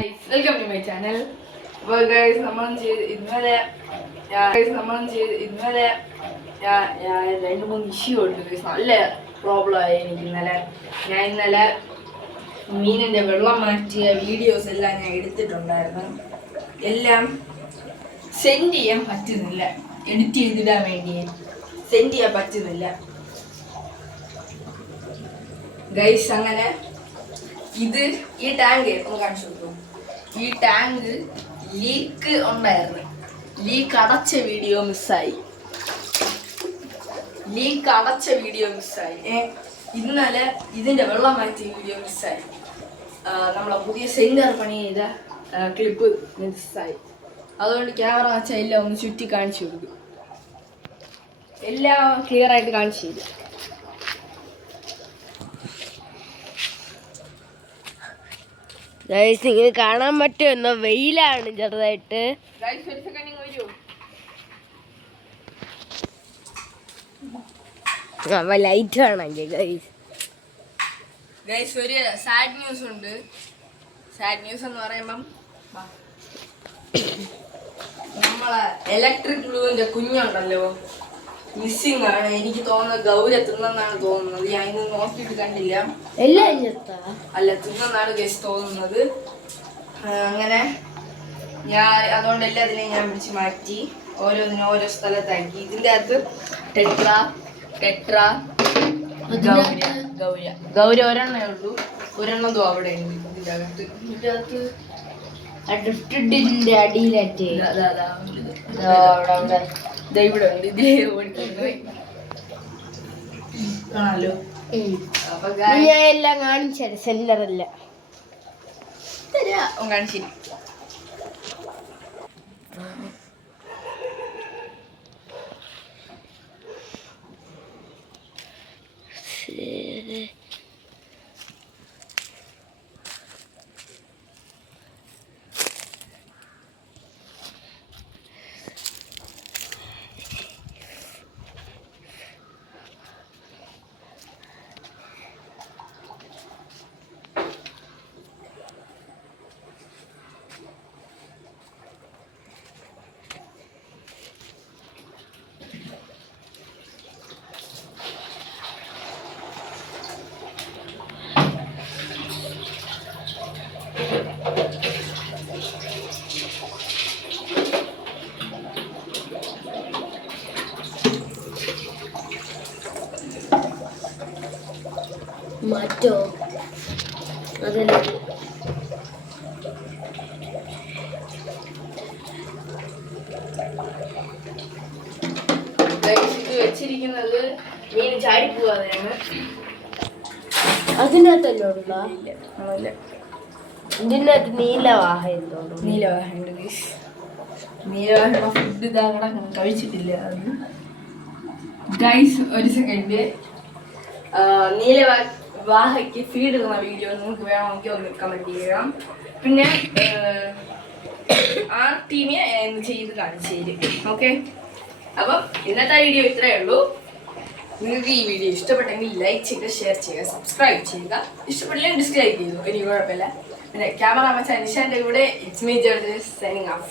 Welcome to my channel. അപ്പോൾ guys നമ്മൾ ഇന്നലെ ഞാൻ 2-3 ഇഷ്യൂ ഉണ്ട് ഗൈസ്. നല്ല പ്രോബ്ലം ആയി എനിക്ക് ഇന്നലെ. ഞാൻ ഇന്നലെ മീനിൻ്റെ വെള്ളം മാറ്റിയ വീഡിയോസ് എല്ലാം ഞാൻ എടുത്തിട്ടുണ്ടായിരുന്നു. എല്ലാം സെൻഡ് ചെയ്യാൻ പറ്റുന്നില്ല. എഡിറ്റ് ചെയ്തിടാൻ വേണ്ടി സെൻഡ് ചെയ്യാൻ പറ്റുന്നില്ല ഗൈസ്. അങ്ങനെ ഇത് ഈ ടാങ്ക് ഒന്ന് കാണിച്ചു കൊടുക്കും. ഈ ടാങ്ക് ലീക്ക് ഉണ്ടായിരുന്നു. ലീക്ക് അടച്ച വീഡിയോ മിസ്സായി. ഇന്നലെ ഇതിൻ്റെ വെള്ളം മാറ്റിയ വീഡിയോ മിസ്സായി. നമ്മളെ പുതിയ സെൻറ്റർ പണി ചെയ്ത ക്ലിപ്പ് മിസ്സായി. അതുകൊണ്ട് ക്യാമറ വെച്ചാൽ എല്ലാം ഒന്ന് ചുറ്റി കാണിച്ചു കൊടുക്കും. എല്ലാം ക്ലിയർ ആയിട്ട് കാണിച്ചു തരും. ഇങ്ങനെ കാണാൻ പറ്റുമോ? വെയിലാണ് ചെറുതായിട്ട്. ലൈറ്റ് വേണമെങ്കിൽ ഗൈസ് ഒരു സാഡ് ന്യൂസ് ഉണ്ട്. സാഡ് ന്യൂസ് എന്ന് പറയുമ്പം നമ്മളെ ഇലക്ട്രിക് ബ്ലൂവിന്റെ കുഞ്ഞുണ്ടല്ലോ, മിസ്സിംഗ് ആണ്. എനിക്ക് തോന്നുന്നത് ഗൗര തിന്നെന്നാണ് തോന്നുന്നത്. ഞാൻ ഇന്ന് നോക്കിയിട്ട് കണ്ടില്ല. അല്ല, തിന്നെന്നാണ് ഗൈസ് തോന്നുന്നത്. അങ്ങനെ ഞാൻ അതുകൊണ്ട് എല്ലാത്തിനെയും ഞാൻ പിടിച്ച് മാറ്റി ഓരോന്നിനും ഓരോ സ്ഥലത്താക്കി. ഇതിൻ്റെ അകത്ത് ടെട്ര ഗൗര ഒരെണ്ണേ ഉള്ളൂ. ഒരെണ്ണതും അവിടെ ഉണ്ട്. ഇതിൻ്റെ അകത്ത് അടിയിലായിട്ട് ഇവിടെ ഉണ്ട്. ഇതേ ഓടിക്കൊണ്ടുപോയി കാണാലോ. ഞാൻ എല്ലാം കാണിച്ചത് സെല്ലറല്ല കാണിച്ചു. മാറ്റോ അതല്ല വെച്ചിരിക്കുന്നത് മീൻ ചാടിപ്പോവാതെയാണ്. അതിനകത്തല്ലോ ഇതിൻ്റെ അകത്ത് നീലവാഹ നീലവാഹയുണ്ട് ഗൈസ്. നീലവാഹ ഫുഡ് ഇതാ കിടക്കണം, കഴിച്ചിട്ടില്ല ഗൈസ്. ഒരു സെക്കൻഡ്. നീലവാഹയ്ക്ക് ഫീഡ് ഇടുന്ന വീഡിയോ നിങ്ങൾക്ക് വേണമെങ്കിൽ ഒന്ന് കമൻറ്റ് ചെയ്യാം. പിന്നെ ആ ടീമിനെ എന്ന് ചെയ്ത് കാണിച്ചു തരും. ഓക്കെ, അപ്പം ഇന്നത്തെ വീഡിയോ ഇത്രയേ ഉള്ളൂ. നിങ്ങൾക്ക് ഈ വീഡിയോ ഇഷ്ടപ്പെട്ടെങ്കിൽ ലൈക്ക് ചെയ്യുക, ഷെയർ ചെയ്യുക, സബ്സ്ക്രൈബ് ചെയ്യുക. ഇഷ്ടപ്പെട്ടില്ലെങ്കിൽ ഡിസ്ലൈക്ക് ചെയ്തു, എനിക്ക് കുഴപ്പമില്ല. പിന്നെ ക്യാമറ മച്ചാൻ നിഷാന്റെ കൂടെ it's me George signing off.